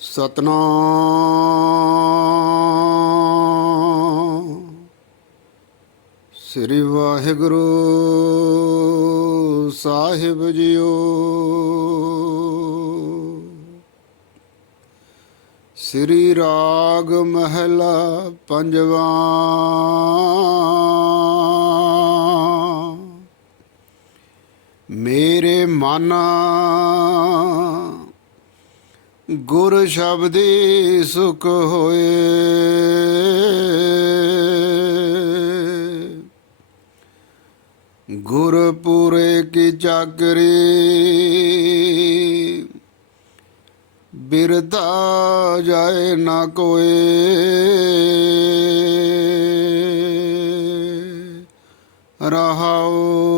ਸਤਨਾਮ। ਸ੍ਰੀ ਵਾਹਿਗੁਰੂ ਸਾਹਿਬ ਜੀਓ। ਸ੍ਰੀ ਰਾਗ ਮਹਿਲਾ ਪੰਜਵਾਂ। ਮੇਰੇ ਮਨ ਗੁਰ ਸ਼ਬਦੀ ਸੁਖ ਹੋਏ। ਗੁਰਪੁਰੇ ਕੀ ਚਾਕਰੀ। ਬਿਰਦਾ ਜਾਏ ਨਾ ਕੋਏ। ਰਹਾਉ